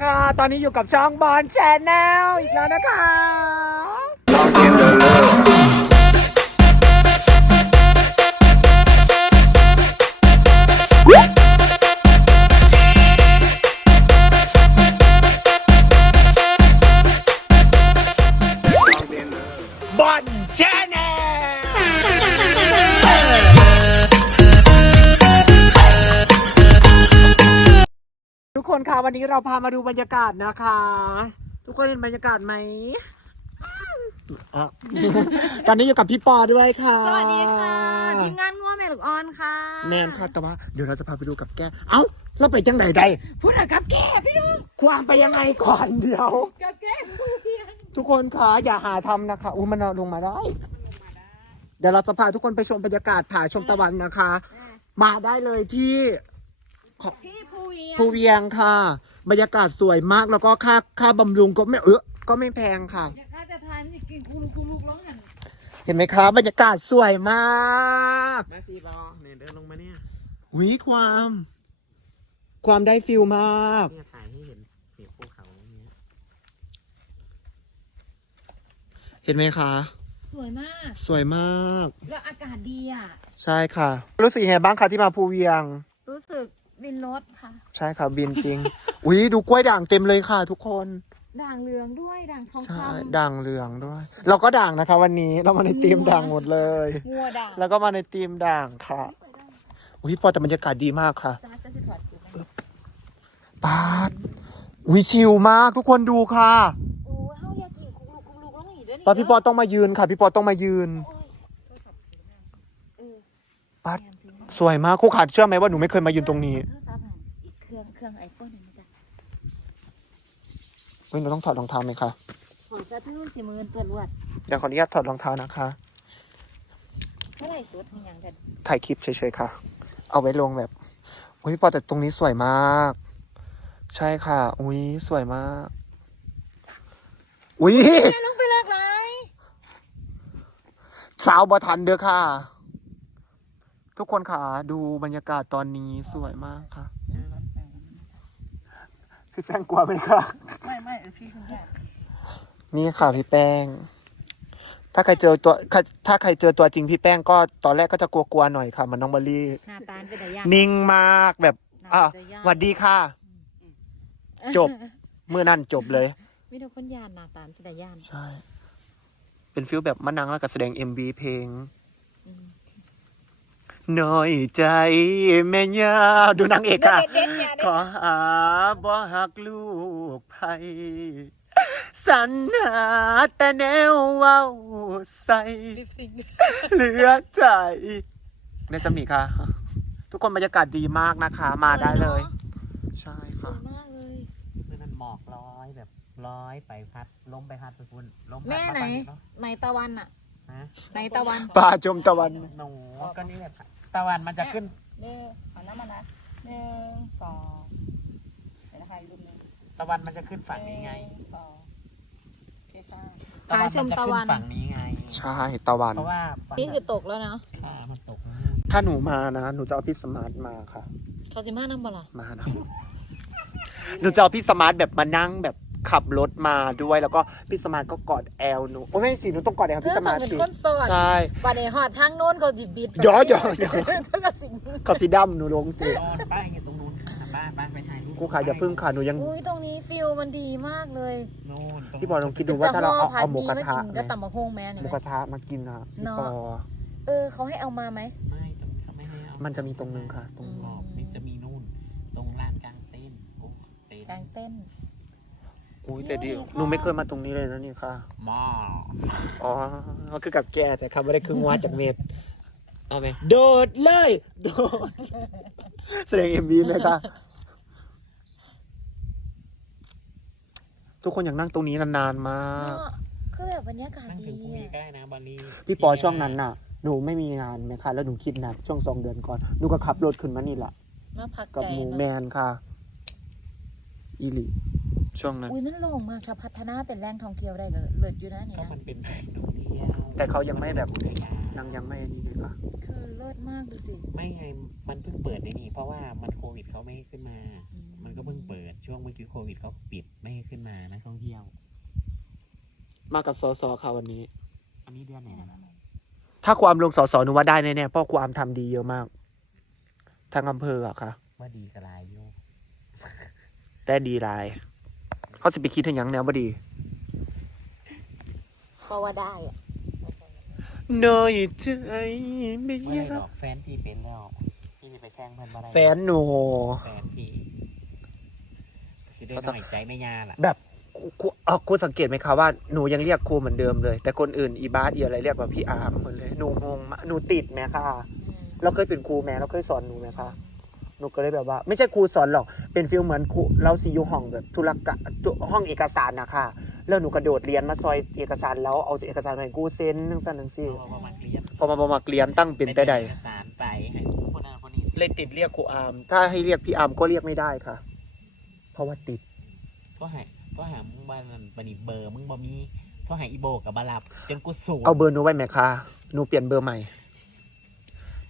ค่ะ ตอนนี้อยู่กับช่องบอลแชนแนลอีกแล้วนะคะ คนคะวันนี้เราพามาดูบรรยากาศนะคะ ทุกคนเห็นบรรยากาศไหมอะ ตอนนี้อยู่กับพี่ปอด้วยค่ะสวัสดีค่ะทีมงานง่วงแม่ลูกออนค่ะแมนค่ะแต่ว่าเดี๋ยวเราจะพาไปดูกับแกเอ้าเราไปจังไหนใดพูดกับแกพี่น้องความไปยังไงก่อนเดี๋ยว กับแกพูดเพียงทุกคนคะอย่าหาทำนะคะอุ้ยมันเอาลงมาได้เดี๋ยวเราจะพาทุกคนไปชมบรรยากาศผาชมตะวันนะคะ มาได้เลยที่ ที่ภูเวียงภูเวียงค่ะ บรรยากาศสวยมากแล้วก็ค่าค่าบำรุงก็ไม่เออก็ไม่แพงค่ะ อยากฆ่าแต่ทายมันจะกินคูลูคูลูกร้องหันเห็นไหมคะบรรยากาศสวยมากมาสีบอเนี่ยเดินลงมาเนี่ยวิความ ความได้ฟิลมาก เนี่ยถ่ายให้เห็นเห็นภูเขาอย่างเงี้ยเห็นไหมคะ สวยมาก สวยมาก แล้วอากาศดีอะ ใช่ค่ะ รู้สึกยังไงบ้างคะที่มาภูเวียง รู้สึก บินรถค่ะ ใช่ค่ะบินจริง อุ้ยดูกล้วยด่างเต็มเลยค่ะ ทุกคนด่างเหลืองด้วยด่างทองใช่คำด่างเหลืองด้วย เราก็ด่างนะคะ วันนี้เรามาในทีมด่างหมดเลย งัวด่างแล้วก็มาในทีมด่างค่ะอุ้ยพอแต่บรรยากาศดีมากค่ะจ้าจะสิถอดกูไหมปาดอุ้ยชิลมากทุกคนดูค่ะโอ้ยเฮาอยากกินคูลูคูลูร้องหนีด้วยนี่ปาพี่ปอต้องมายืนค่ะ พี่ปอต้องมายืน โอ้ยโทรศัพท์ถือมาเออปัดแอมถือมา สวยมากคู่ขาดเชื่อไหมว่าหนูไม่เคยมายืนตรงนี้โทรศัพท์อะอีกเครื่องเครื่องไอโฟนหนึ่งนะจ๊ะเฮ้ยหนูต้องถอดรองเท้าไหมคะขอสะทื่นสีมือตัวรวดเดี๋ยวขออนุญาตถอดรองเท้านะคะ เท่าไหร่สุดของอย่างกันถ่ายคลิปเฉยๆค่ะ เอาไว้ลงแบบอุ้ยปอแต่ตรงนี้สวยมาก ใช่ค่ะ อุ้ยสวยมาก อุ้ยแม่ลงไปเลิกไรสาวบอทันเด้อค่ะ ทุกคนค่ะดูบรรยากาศตอนนี้สวยมากค่ะ พี่แป้งกลัวไหมคะไม่ไม่เออพี่คุณแม่นี่ค่ะพี่แป้ง ถ้าใครเจอตัวถ้าถ้าใครเจอตัวจริงพี่แป้งก็ตอนแรกก็จะกลัวๆหน่อยค่ะเหมันน้องเบอลลี่ หน้าตาลเป็นแต่ยาก นิ่งมากแบบ อะน่าจะยาก หวัดดีค่ะ จบ เมื่อนั่นจบเลย ไม่ดูคนยานหน้าตาลเป็นแต่ยาน ใช่ เป็นฟิลแบบมานั่งแล้วก็แสดง MV เพลงอืม น้อยใจแม่ยาดูนางเอกค่ะ เด็ดๆเนี่ยเด็ขดอหาบ่หักลูกไผสันหาแต่แนวเว้าใส่ลิปซิงค์เหลือใจในสมีค่ะ ทุกคนบรรยากาศดีมากนะคะ มาได้เลย ใช่สวค่ะ ยมากเลยเมื่อนั้นหมอกลอยแบบลอยไปพัดล้มไปพัดไปพุ่นล้มพัดแม่มาไหนฝั่งเนาะไหนตะวันอะฮะไหนตะวัน ป่าชมตะวัน หนูก็นี่แหละ ตะวันมันจะขึ้น หนึ่งหันหน้ามานะหนึ่งสองเดี๋ยวนะคะอีกรูปหนึ่งตะวันมันจะขึ้นฝั่งนี้ไง หนึ่สองโอเคค่ะตะวันมันจะขึ้นฝั่งนี้ไง ใช่ตะวัน เพราะว่าฝั่งนี่คือตกแล้วนะค่ามันตกแล้วถ้าหนูมานะ หนูจะเอาพี่สมาร์ทมาค่ะ เขาสิมานั่งบ่ล่ะมานะหนูจะเอาพี่สมาร์ทแบบมานั่งแบบ ขับรถมาด้วยแล้วก็พี่สมาร์ทก็กอดแอลหนูโอ้ไม่สิหนูต้องกอดแอลเธพี่อสต้มาองร์ทเป็นสิ คนโสดใช่ บัดนี้หอดทางโน้นเขาดิบิดเดี๋ยวเดี๋ยวเดี๋ยวเธอก็สิงเขาสีดำหนูลงตินอนป้ายอยู่ตรงนู้นบ้านบ้านไปถ่ายรูปกูขายอย่าพึ่งค่ะหนูยังอุ้ยตรงนี้ฟิลมันดีมากเลยนู่นตรงพี่บอลลองคิดดูว่าถ้าเราเอาเอาหมูกระทะแต่ห่อผัดดีไม่กินก็ตำบักฮงแม่หเนี่ย มูไหมกระทะมากินนะพี่เนาะ ปอเออเขาให้เอามาไหมไม่ตรงเขาไม่ให้เอามันจะมีตรงนึงค่ะ ตรง ขอบนี่จะมีนู่น ตรงลานกลางเต้นโอ้เต้นกลางเต้น อุ้ยแต่ดีหนูไม่เคยมาตรงนี้เลยนะนี่ค่ะหม้ออ๋อมันคือกับแกแต่ครับไม่ได้ครึ่งว่าจากเม็ดเอาไหมโดดเลย โดด แสดงเอ็มบีเลยค่ะทุกคนอยากนั่งตรงนี้นานๆมากเนาะคือแบบบรรยากาศนั่งดีถึงพรุ่งนี้อะก็ได้นะบอลลี่พี่ปอช่วงนั้นน่ะ หนูไม่มีงานไหมคะ แล้วหนูคิดหนักช่วงสองเดือนก่อน หนูก็ขับรถขึ้นมานี่แหละมาพักกับใจหมูเนอะแมนค่ะ อีหลี ช่วงนั้น อุ้ยมันโล่งมากถ้าพัฒนาเป็นแหล่งท่องเที่ยวได้ก็เลิศอยู่นะนี่ก็นะมันเป็นแผนท่องเที่ยวแต่เขายังไม่แบบ นางยังไม่นี่เลยค่ะคือเลิศมากดูสิไม่ไงมันเพิ่งเปิดในนี่ เพราะว่ามันโควิดเขาไม่ให้ขึ้นมา อืมมันก็เพิ่งเปิดช่วงเมื่อกี้โควิดเขาปิดไม่ให้ขึ้นมานักท่องเที่ยว มากับสสค่ะวันนี้ อันนี้เดือนไหนนะถ้าครูอามลงสสหนูว่าได้แน่ๆเพราะครูอามทำดีเยอะมาก ทางอำเภออะค่ะ ว่าดีกระลายอยู่แต่ดีหลาย เขาสิไปคิดถึงหยังแนวบ่ดี เพราะว่าได้อะน้อยใจไม่เมื่อไหยาร่กดอกแฟนพี่เป็นแล้วพี่จะไปแช่งเพื่อนมาได้แฟนหนู แฟนพี่สิได้หน่อยใจไม่ยาล่ะแบบครูครูเอ่อครูสังเกตไหมคะว่าหนูยังเรียกครูเหมือนเดิมเลย แต่คนอื่นอีบาสอีอะไรเรียกว่าพี่อาร์มหมดเลยหนูงงมากหนูติดไหมคะ อืมเราเคยเป็นครูแม่เราเคยสอนหนูไหมคะ หนูก็เลยแบบว่า ไม่ใช่ครูสอนหรอก เป็นฟิลเหมือนครูเราซีอยู่ห้องแบบธุรกะตุห้องเอกสารนะคะแล้วหนูกระโดดเรียนมาซอยเอกสารแล้วเอาเอกสารมาให้กูเซ็นนึงสั่นนึงสิเอามาเรียนพอมาพอมาเรียนตั้งเป็นแต่ใดเอกสารไปให้คนนั้นคนนี้เลยติดเรียกครูอาร์มถ้าให้เรียกพี่อาร์มก็เรียกไม่ได้ค่ะ เพราะว่าติดก็หาก็หามึงบ้านนั่นบันนี้เบอร์มึงบ่มีก็หาอีโบกับบาลับจนกูสูงเอาเบอร์หนูไว้ไหมคะหนูเปลี่ยนเบอร์ใหม่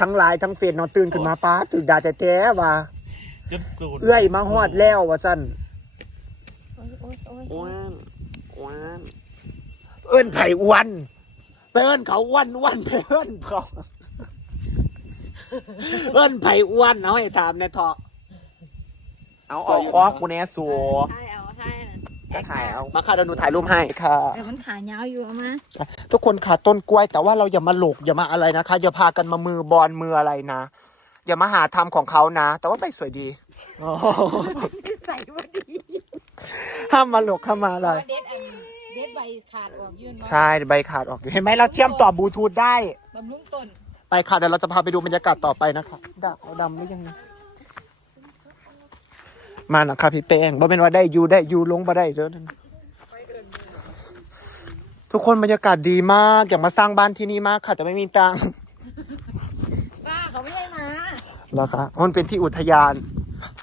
ทั้งไลน์ทั้งเฟซนอนตื่นขึ้นมาป้าถึงดาแต่แท้ๆว่า จนสูงเอื้อยมาฮอดแล้วว่าสั้นโอ้ยโอ้ยโอ้ยอ้วนอ้วนเอิ้นไผ่อ้วันไปเอิ้นเขาอ้วันอ้วันไปเอิ้นเขาเอิ้นไผ่อ้วนเอาให้ถามในทอะเอาออกคอกกูแน่สัใช่เอาใช่น่ะ ก็ถ่ายเอามาค่ะเดี๋ยวหนูถ่ายรูปให้ค่ะ แต่มันขายาวอยู่เอามาทุกคนค่ะต้นกล้วย แต่ว่าเราอย่ามาหลกอย่ามาอะไรนะคะ อย่าพากันมามือบอลมืออะไรนะ อย่ามาหาทำของเขานะ แต่ว่าไม่สวยดีใส่ว่าดีห้ามมาหลกห้ามมาอะไร เด็ดอันเด็ดใบขาดออกยื่นมาใช่ใบขาดออกอยู่เห็นไหมเราเชื่อมต่อบลูทูธได้บำรุงต้น ไปค่ะเดี๋ยวเราจะพาไปดูบรรยากาศต่อไปนะคะดาเอาดำหรือยังนะ มานะคะพี่แป้งบ่เป็นว่าได้อยูได้อยูลงมาได้เด้อนั่นทุกคนบรรยากาศดีมากอยากมาสร้างบ้านที่นี่มากค่ะ แต่ไม่มีตังค์ป้าเขาไม่ได้มาแล้วคะมันเป็นที่อุทยาน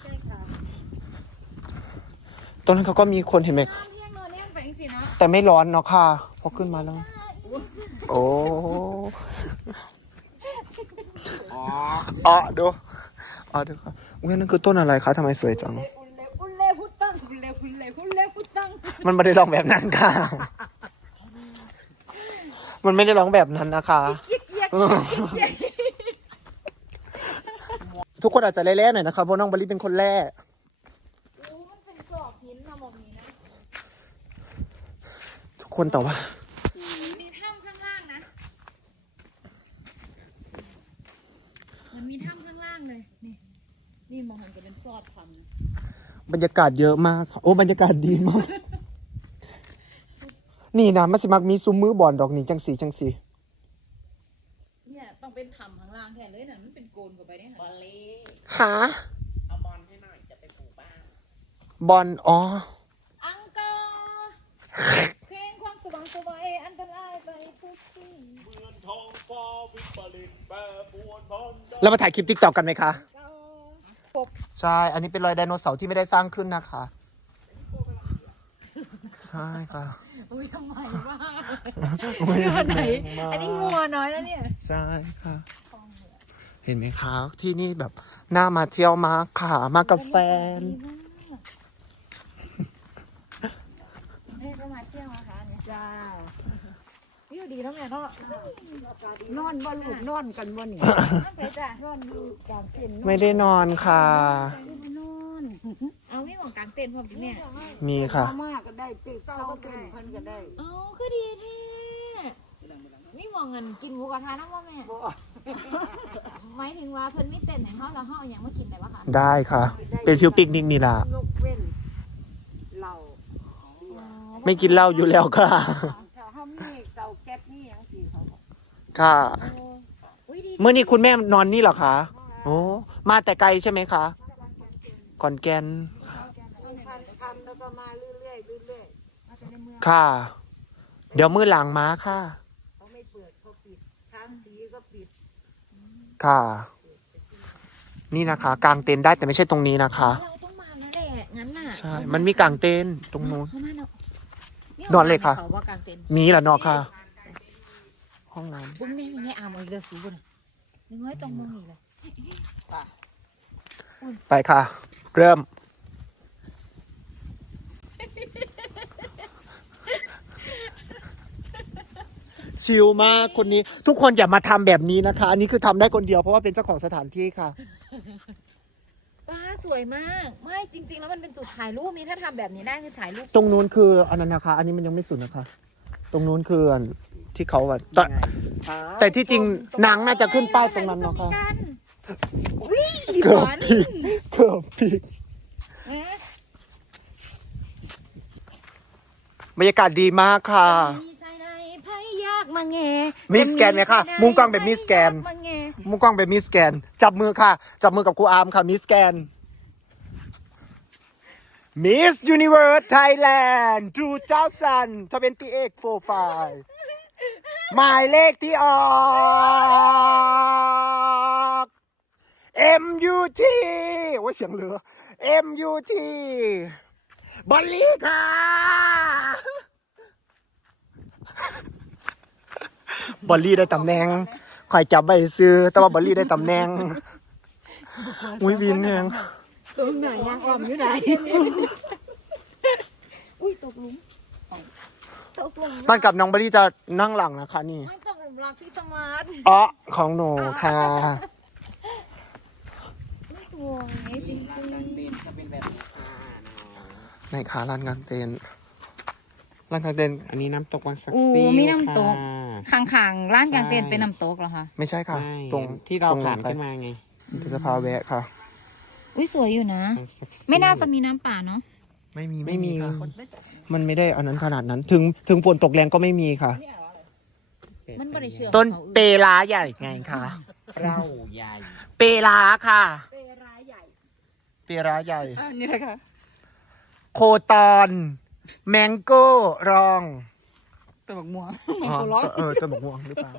ใช่ค่ะตรงนั้นเขาก็มีคนเห็นไหมเที่ยงนอนเที่ยงไปจริงๆเนาะแต่ไม่ร้อนเนาะค่ะพอขึ้นมาแล้ว โอ้อ๋ออ๋อดูอ๋อดูค่ะอุ้ยนั่นคือต้นอะไรคะทำไมสวยจัง มันไม่ได้ร้องแบบนั้นค่ะ มันไม่ได้ร้องแบบนั้นนะคะ ทุกคนอาจจะเล่ๆหน่อยนะคะเพราะน้องบริเป็นคนแร่โอ้มันเป็นศอกหินนะหมองนี้นะทุกคนแต่ว่ามีถ้ำข้างล่างนะมันมีถ้ำข้างล่างเลย นี่ นี่มองเห็นจะเป็นซอดทำนะบรรยากาศเยอะมากค่ะโอ้ บรรยากาศดีมาก นี่นะมันสิมักมีซุ้มมือบอลดอกนี่จังสีจังสีเนี่ยต้องเป็นถ้ำข้างล่างแทนเลยนะมันเป็นโกนกว่าไปเนี่ยบอลเล่ขาเอาบอลให้หน่อยจะไปปลูกบ้านบอลอ๋อ อังกอร์เพลงความสว่างสวัยอันตรายไปทุกที่เรามาถ่ายคลิปติ๊กต็อกกันไหมคะ ก็ใช่ อันนี้เป็นรอยไดโนเสาร์ที่ไม่ได้สร้างขึ้นนะคะ ใช่ค่ะ อุ้ยทำไมวะอุ๊ยงัวไหนมากอันนี้งัวน้อยแล้วเนี่ย ใช่ค่ะ เห็นไหมคะ ที่นี่แบบน่ามาเที่ยวมากค่ะ มากับแฟนแม่ก็มาเที่ยวนะคะเนี่ยจ้าวิวดีแล้วแม่เนาะนอนบ่ลูกนอนกันบ่นี่น่าใส่จ้ะนอนอยู่กลางเต็นท์ไม่ได้นอนค่ะ นอน เอาไม่หมองกลางเต็นท์พร้อมดิแม่มีค่ะเข้ามาก็ได้ปีกเข้าเต็นท์เพิ่นก็ได้เอาคือดีแท้มีหมองเงินกินหมูกระทะน้ำว่าแม่บ่หมายถึงว่าเพิ่นไม่เต้นให้เฮาแล้วเฮาเอาหยังมากินได้ปะคะได้ค่ะ เป็นฟิวปิกนิกนี่ล่ะ ยกเว้นเหล้าไม่กินเหล้าอยู่แล้วค่ะ ถ้าเฮามีเตาแก๊สนี่หยังสิเขาบอกค่ะอุ้ยดีเมื่อนี้คุณแม่นอนนี่เหรอคะ โอ้ มาแต่ไกลใช่ไหมคะ ขอนแก่นพันคำแล้วก็มาเรื่อยๆเรื่อยๆมาแต่ในเมืองค่ะ เดี๋ยวมือหลังมาค่ะเขาไม่เปิดเขาปิดทางสีก็ปิดค่ะ นี่นะคะกางเต็นท์ได้แต่ไม่ใช่ตรงนี้นะคะ เราต้องมาแล้วแหละงั้นน่ะใช่ มันมีกางเต็นท์ตรงนู้นเข้ามาเนาะนอนเลยค่ะ เขาว่ากลางเต็นท์มีละเนอะค่ะ ห้องน้บุ้งแม่ไม่ให้อามเอาอีกเลยสูบุญนึกว่าตรงมึงอีกเลยำ ไปค่ะ เริ่ม ชิลมากคนนี้ ทุกคนอย่ามาทำแบบนี้นะคะ อันนี้คือทำได้คนเดียวเพราะว่าเป็นเจ้าของสถานที่ค่ะ ป้าสวยมาก ไม่จริง ๆ แล้วมันเป็นจุดถ่ายรูปนี้ถ้าทำแบบนี้ได้คือถ่ายรูปตรงนู้นคืออันนั้นนะคะ อันนี้มันยังไม่สุดนะคะ ตรงนู้นคืออันที่เขาแบบแต่แต่ที่จริงนางน่าจะขึ้นป้ายตรงนั้นเนาะค่ะ กัน เกือบผิดเกือบผิดนะบรรยากาศดีมากค่ะ มีชายในพยากมาแงมิสแกนเนี่ยค่ะมุมกล้องแบบมิสแกนมาแงมุมกล้องเป็นมิสแกน จับมือค่ะ จับมือกับครูอาร์มค่ะมิสแกนมิสยูนิเวิร์สไทยแลนด์2028 45หมายเลขที่ออก MUT โอ้ยเสียงเหลือ MUT บอลลี่ค่ะบอลลี่ได้ตำแหน่งคอยจับใบซื้อ แต่ว่าบอลลี่ได้ตำแหน่งอุ้ยวินแหงสูงหน่อยยางอ่อมอยู่ไหนอุ้ยตกหลุมตกหลุมตอนกับน้องบอลลี่จะนั่งหลังนะคะนี่ไม่ตกหลุมรักพี่สมาร์ทอ๋อของหนูค่ะส วยจริงร้านกางเต็นท์จะเป็นแบบนี้ค่ะไหนคะร้านกางเต็นท์ร้านกางเต็นท์อันนี้น้ำตกวังสักอู้ซิ่วมีน้ำตกค่ะ ข้างๆร้านกางเต็นท์ใช่เป็นน้ำตกเหรอคะไม่ใช่ค่ะ ใช่ตรงที่เราตงผ่านไปขึ้นมาไงเดี๋ยวจะพาแวะค่ะ อุ้ยสวยอยู่นะ วังสักซิ่วไม่น่าจะมีน้ำป่าเนาะไม่มีไม่มี ค่ะมันไม่ได้อันนั้นขนาดนั้น ถึงถึงฝนตกแรงก็ไม่มีค่ะ มันบริเชื่อมต้นเขาอื่เปลาใหญ่ไงคะ เปร้าใหญ่ เปลาค่ะ เปร้ายใหญ่ เปลาใหญ่อันนี้นะคะโคตอนแมงโก้รองเป็นบักม่วงไม่อ๋อโคร้องเออจะบอกม่วงหรือเปล่า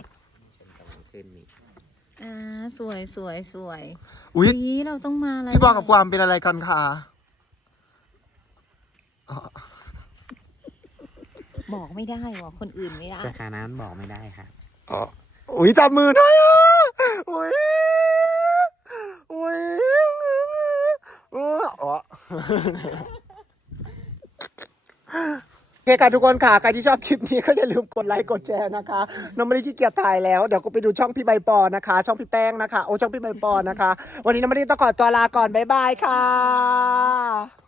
เส้นนี้อ่าสวยสวยสวยอุ้ยอุ๊ยเราต้องมาแล้วพี่บอลกับความเป็นอะไรกันคะอ๋อบอกไม่ได้ว่ะคนอื่นไม่ได้สถานะบอกไม่ได้ค่ะอ๋ออุ้ยจับมือหน่อยอะอุ้ยอุ้ย อ๋อโอเคค่ะทุกคนค่ะ ใครที่ชอบคลิปนี้ก็อย่าลืมกดไลค์กดแชร์นะคะ น้องไม่ได้ขี้เกียจถ่ายแล้ว เดี๋ยวก็ไปดูช่องพี่ใบปอนะคะ ช่องพี่แป้งนะคะ โอ้ช่องพี่ใบปอนะคะ วันนี้น้องไม่ได้ต้องขอตัวลาก่อนบ๊ายบายค่ะ